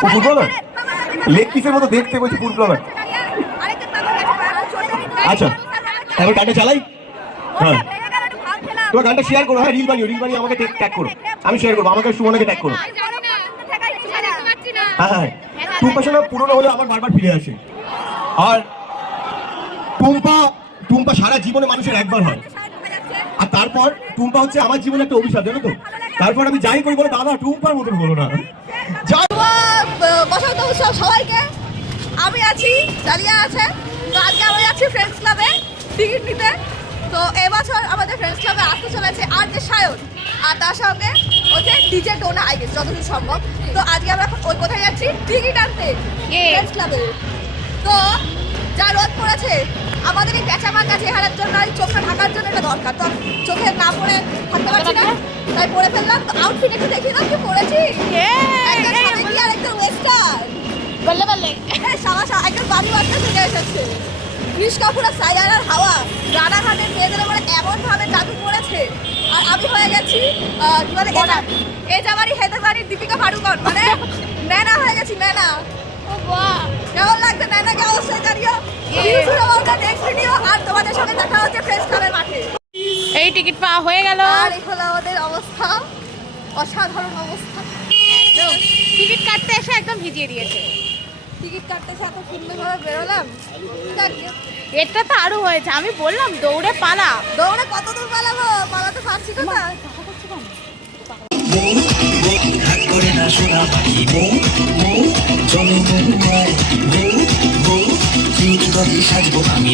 Footballer leg পিসের মতো দেখতে বলছি ফুটবলার। আচ্ছা এখন গানটা চালাই। হ্যাঁ তোমার গানটা শেয়ার করো। হ্যাঁ রিল বানিয়ে আমাকে ট্যাগ করো, আমি শেয়ার করবো, আমাকে সুমনাকে ট্যাগ করো। হ্যাঁ হ্যাঁ টুম্পা শোনা পুরোনো হলে আমার বারবার ফিরে আসে। আর টুম্পা সারা জীবনে মানুষের একবার হয়, আর তারপর টুম্পা হচ্ছে আমার জীবনে একটা অভিশাপ, জানো তো। তারপর আমি যাই করি বলে দাদা টুম্পার মতন বলো না। বসন্ত উৎসব সবাইকে, আমি আছি ডালিয়া আছে। তো আজকে আমরা যাচ্ছি ফ্রেন্ডস ক্লাবে টিকিট নিতে। তো এবছর আমাদের ফ্রেন্ডস ক্লাবে আসতে চলেছে আর যে সায়ন, আর তার সঙ্গে হচ্ছে ডিজে টোনা আই গেস যতদূর সম্ভব। তো আজকে আমরা ওই কোথায় যাচ্ছি টিকিট আনতে ফ্রেন্ডস ক্লাবে। তো যা রোদ পড়েছে আমাদের এই পেঁচামাকা চেহারার জন্য এই চোখটা ঢাকার জন্য এটা দরকার। তো চোখে না পরে থাকতে পারছি না, তাই পরে ফেললাম। তো আউটফিট একটু দেখি না কি পরেছি, আর একটা ওয়েস্টার্ন বললে বললে একদম বাড়ি বাড়তে চলে এসেছে। কৃষ কাপুরের সাইয়ার আর হাওয়া রানাঘাটের মেয়েদের উপরে এমন ভাবে জাদু পড়েছে। আর আমি হয়ে গেছি কি বলে এজাবাড়ি হেদাবাড়ির দীপিকা পাড়ুকন, মানে ন্যানা হয়ে গেছি ন্যানা। কেমন লাগছে ন্যানাকে অবশ্যই জানিও। নেক্সট ভিডিও আর তোমাদের সঙ্গে দেখা হচ্ছে ফ্রেন্ডস ক্লাবের মাঠে। এই টিকিট পাওয়া হয়ে গেল আর এই হলো আমাদের অবস্থা, অসাধারণ অবস্থা। টিকিট কাটতে এসে একদম ভিজিয়ে দিয়েছে। টিকিট কাটতে এত সুন্দরভাবে বেরোলাম। এটা তো আরো হয়েছে, আমি বললাম দৌড়ে পালা। দৌড়ে কত দূর পালাবো, পালাতে পারছি না। চলো সাজবো আমি।